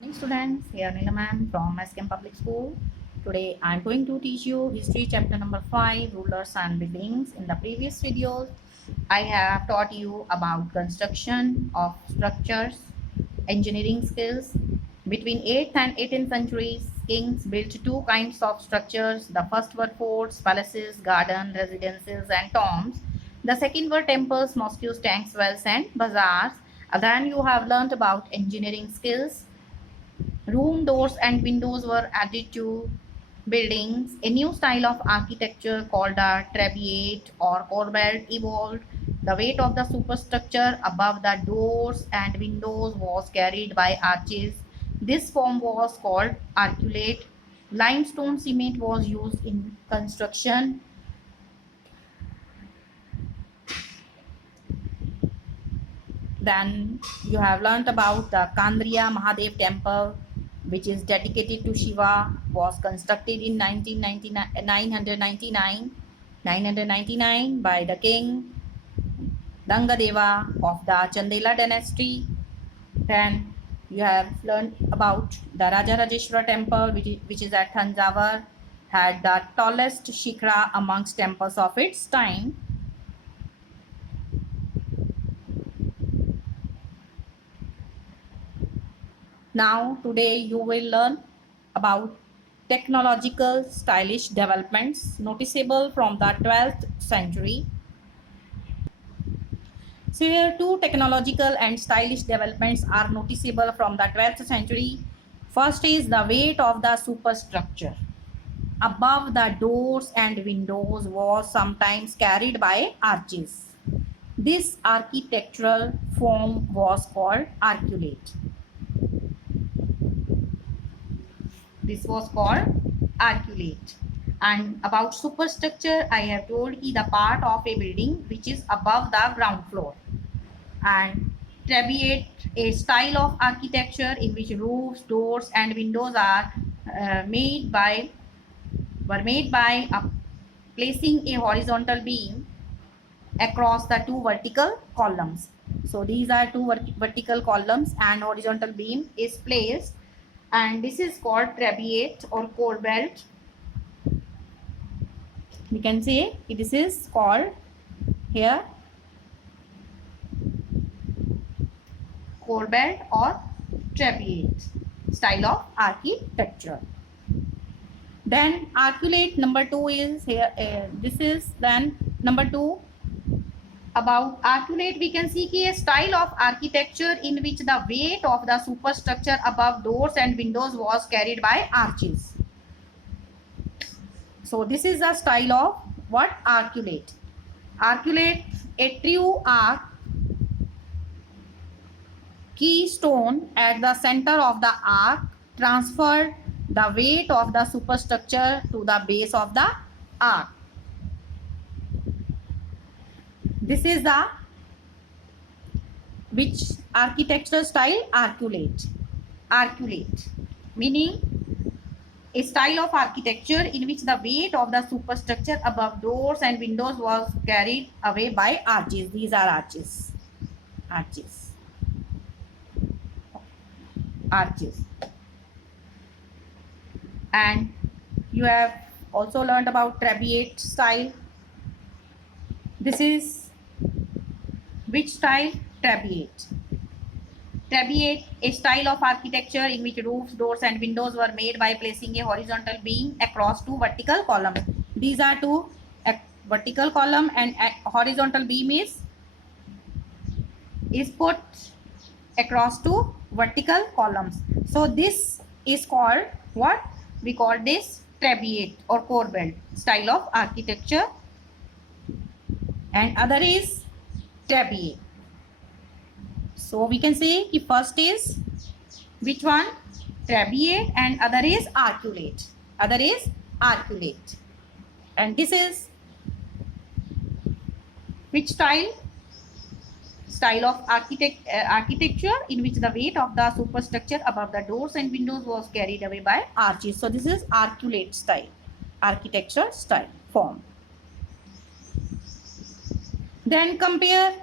Morning students, here Neela ma'am from SKM Public School. Today I am going to teach you history chapter number 5, rulers and buildings. In the previous videos I have taught you about construction of structures, engineering skills. Between 8th and 18th centuries, kings built two kinds of structures. The first were forts, palaces, gardens, residences and tombs. The second were temples, mosques, tanks, wells and bazaars. Then you have learnt about engineering skills. Room doors and windows were added to buildings. A new style of architecture called a trabeate or corbelled evolved. The weight of the superstructure above the doors and windows was carried by arches. This form was called arcuate. Limestone cement was used in construction. Then you have learnt about the Kandriya Mahadev temple, which is dedicated to Shiva, was constructed in 999 by the king Dangadeva of the Chandela dynasty. Then you have learned about the Rajarajeshwara temple, which is at Thanjavur, had the tallest shikra amongst temples of its time. Now today you will learn about technological stylish developments noticeable from the 12th century. So here two technological and stylish developments are noticeable from the 12th century. First is the weight of the superstructure above the doors and windows was sometimes carried by arches. This architectural form was called arcuate. This was called arcuate. And about superstructure, I have told you the part of a building which is above the ground floor. And trabeate, a style of architecture in which roofs, doors, and windows are made by placing a horizontal beam across the two vertical columns. So these are two vertical columns and horizontal beam is placed, and this is called trabeate or corbelled. We can say this is called here corbelled or trabeate style of architecture. Then arcuate number 2 is here. This is then number 2. About arcuate, we can see a style of architecture in which the weight of the superstructure above doors and windows was carried by arches. So this is the style of what? Arcuate. Arcuate, a true arc keystone at the center of the arc transferred the weight of the superstructure to the base of the arc. This is the which architectural style? Arcuate. Arcuate meaning a style of architecture in which the weight of the superstructure above doors and windows was carried away by arches. These are arches. Arches. Arches. And you have also learned about trabeate style. This is which style? Trabeate. Trabeate, a style of architecture in which roofs, doors and windows were made by placing a horizontal beam across two vertical columns. These are two vertical column, and a horizontal beam is put across two vertical columns. So this is called what? We call this trabeate or corbelled style of architecture, and other is trabeate. So we can say the first is which one? Trabeate, and other is arcuate. Other is arcuate. And this is which style? Style of architecture in which the weight of the superstructure above the doors and windows was carried away by arches. So this is arcuate style, architecture style form. Then compare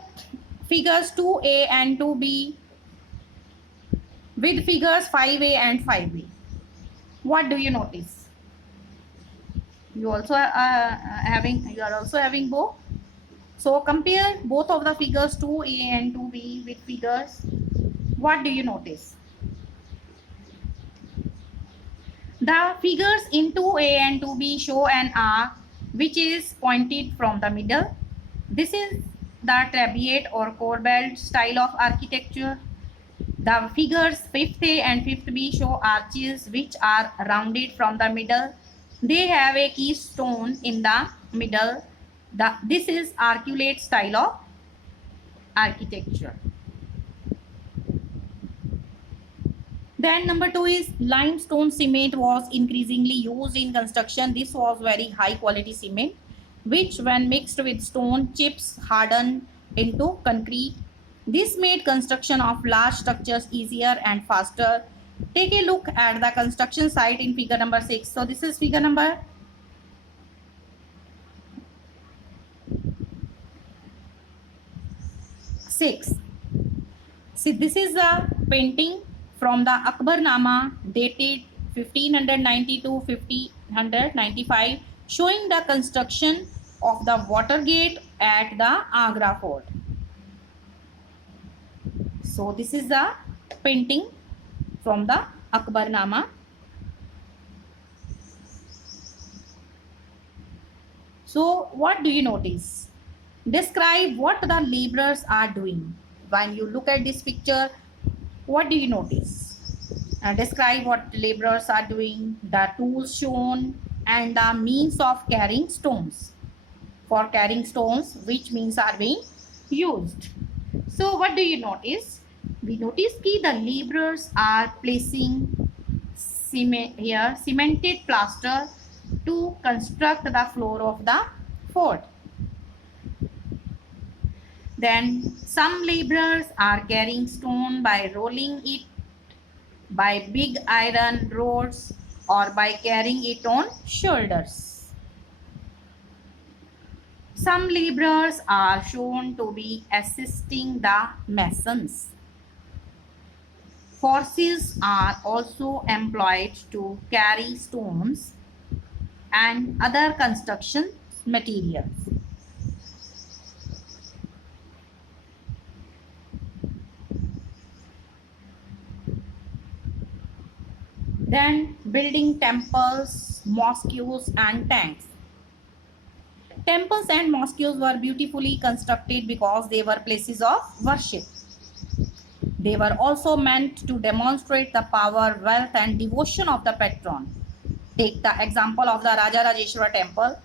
figures 2a and 2b with figures 5a and 5b. What do you notice? You are also having both. So compare both of the figures 2a and 2b with figures. What do you notice? The figures in 2a and 2b show an arc which is pointed from the middle. This is the trabeate or corbelled style of architecture. The figures 5th A and 5th B show arches which are rounded from the middle. They have a keystone in the middle. This is arcuate style of architecture. Then number 2 is limestone cement was increasingly used in construction. This was very high quality cement which when mixed with stone chips harden into concrete. This made construction of large structures easier and faster. Take a look at the construction site in figure number 6. So this is figure number 6. See, this is a painting from the Akbarnama dated 1590 to 1595 showing the construction of the water gate at the Agra fort. So this is the painting from the Akbarnama. So what do you notice? Describe what the laborers are doing. When you look at this picture, what do you notice? Describe what laborers are doing, the tools shown, and the means of carrying stones. For carrying stones, which means are being used. So what do you notice? We notice that the laborers are placing cemented plaster to construct the floor of the fort. Then some laborers are carrying stone by rolling it by big iron rods or by carrying it on shoulders. Some laborers are shown to be assisting the masons. Horses are also employed to carry stones and other construction materials. Then building temples, mosques and tanks. Temples and mosques were beautifully constructed because they were places of worship. They were also meant to demonstrate the power, wealth and devotion of the patron. Take the example of the Raja Rajeshwara temple.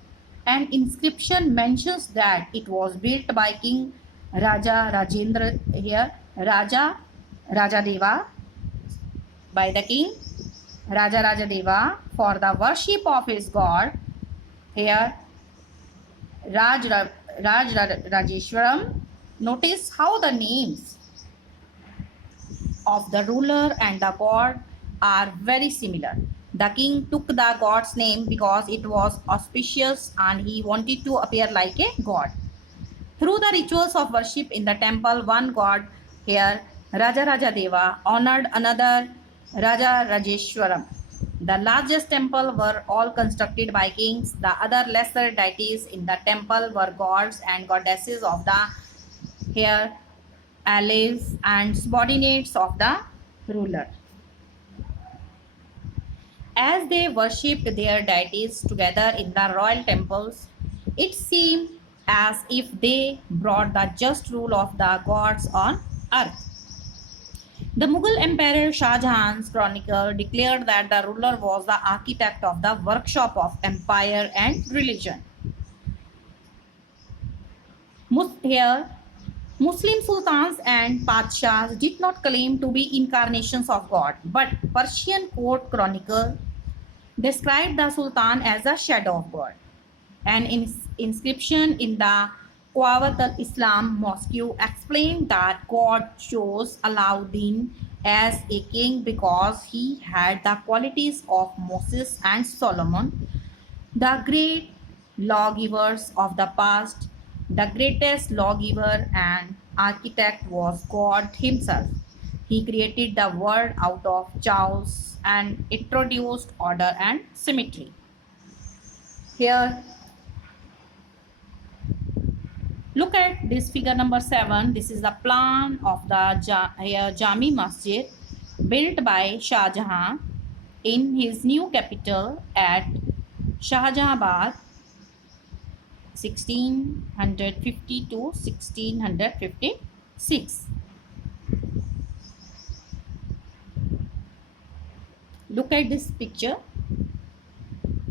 An inscription mentions that it was built by King Raja Rajendra here, Rajadeva, by the King Rajadeva for the worship of his god. Here Rajeshwaram. Notice how the names of the ruler and the god are very similar. The king took the god's name because it was auspicious and he wanted to appear like a god. Through the rituals of worship in the temple, one god, here Rajadeva, honored another Raja Rajeshwaram. The largest temple were all constructed by kings. The other lesser deities in the temple were gods and goddesses of the here allies and subordinates of the ruler. As they worshipped their deities together in the royal temples, it seemed as if they brought the just rule of the gods on earth. The Mughal Emperor Shah Jahan's chronicle declared that the ruler was the architect of the workshop of empire and religion. Here, Muslim sultans and padshahs did not claim to be incarnations of God, but Persian court chronicle described the sultan as a shadow of God. An inscription in the Quwwat al-Islam Mosque explained that God chose Alauddin as a king because he had the qualities of Moses and Solomon, the great lawgivers of the past. The greatest lawgiver and architect was God himself. He created the world out of chaos and introduced order and symmetry. Here, look at this figure number 7. This is the plan of the Jami Masjid built by Shah Jahan in his new capital at Shahjahanabad 1650 to 1656. Look at this picture.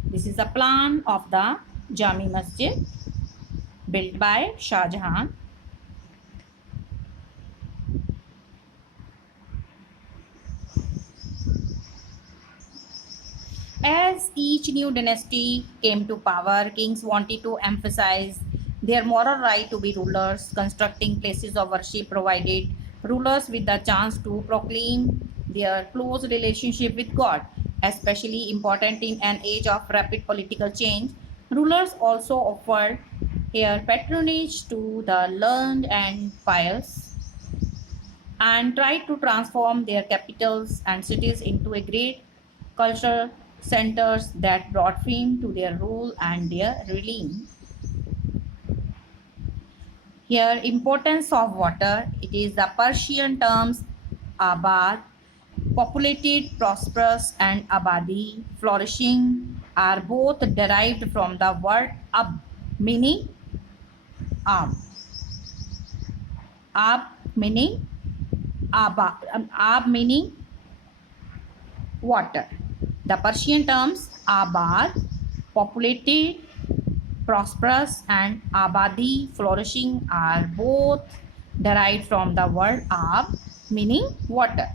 This is the plan of the Jami Masjid built by Shah Jahan. As each new dynasty came to power, kings wanted to emphasize their moral right to be rulers. Constructing places of worship provided rulers with the chance to proclaim their close relationship with God, especially important in an age of rapid political change. Rulers also offered here patronage to the learned and pious and tried to transform their capitals and cities into a great cultural centers that brought fame to their rule and their realm. Here, importance of water. It is the Persian terms abad, populated, prosperous, and abadi, flourishing, are both derived from the word ab, meaning ab. Ab meaning ab meaning water. The Persian terms abad, populated, prosperous, and abadi, flourishing, are both derived from the word ab, meaning water.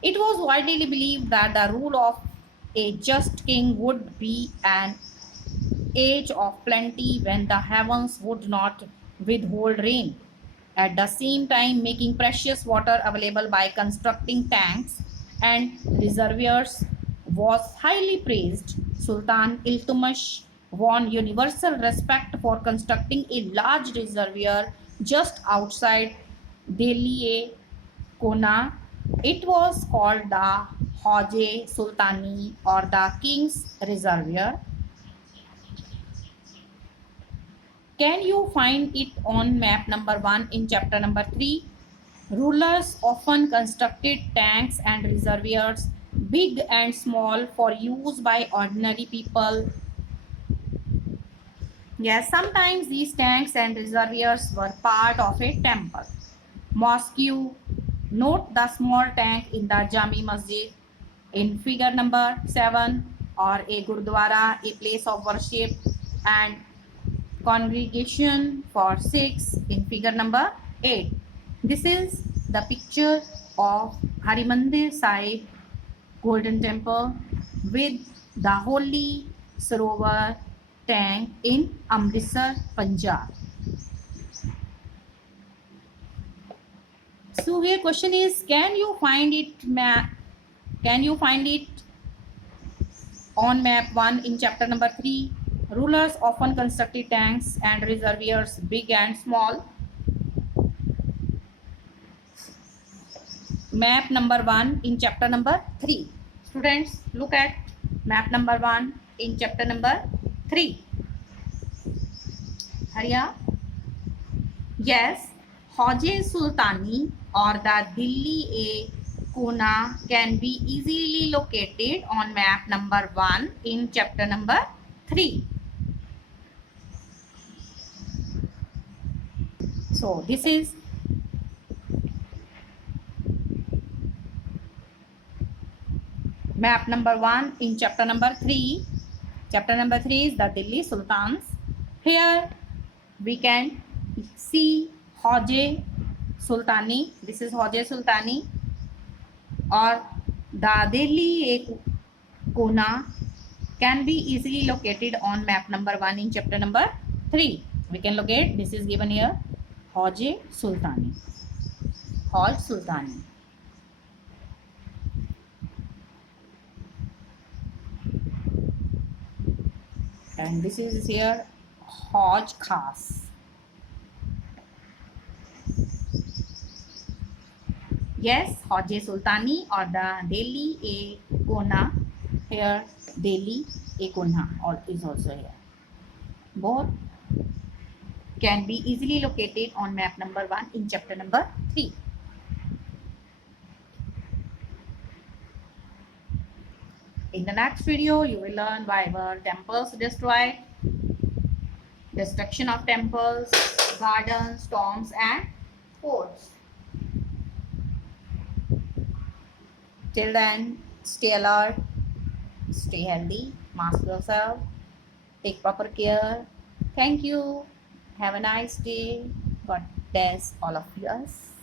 It was widely believed that the rule of a just king would be an age of plenty when the heavens would not withhold rain. At the same time, making precious water available by constructing tanks and reservoirs was highly praised. Sultan Iltutmish won universal respect for constructing a large reservoir just outside Delhi Kona. It was called the Hauj Sultani or the King's Reservoir. Can you find it on map number 1 in chapter number 3? Rulers often constructed tanks and reservoirs, big and small, for use by ordinary people. Yes, sometimes these tanks and reservoirs were part of a temple. Mosque. Note the small tank in the Jami Masjid in figure number 7, or a Gurdwara, a place of worship and congregation for 6 in figure number 8. This is the picture of Harimandir Sahib Golden Temple with the Holy Sarovar tank in Amritsar, Punjab. So here question is, can you find it on map 1 in chapter number 3? Rulers often constructed tanks and reservoirs, big and small. Map number 1 in chapter number 3. Students, look at map number 1 in chapter number 3. Hurry up. Yes, Hauj Sultani or the Delhi Kona can be easily located on map number 1 in chapter number 3. So this is map number 1 in chapter number 3. Chapter number 3 is the Delhi Sultans. Here we can see Hauj Sultani. This is Hauj Sultani, or the Delhi Kona can be easily located on map number 1 in chapter number 3. We can locate, this is given here, Hauj Sultani. Hauj Sultani. And this is here Hauj Khas. Yes, Hoje Sultani or the Delhi A Kona. Here, Delhi A Kona is also here. Both can be easily located on map number 1 in chapter number 3. In the next video, you will learn why were temples destroyed, destruction of temples, gardens, tombs and forts. Till then, stay alert, stay healthy, mask yourself, take proper care. Thank you. Have a nice day. God bless all of us.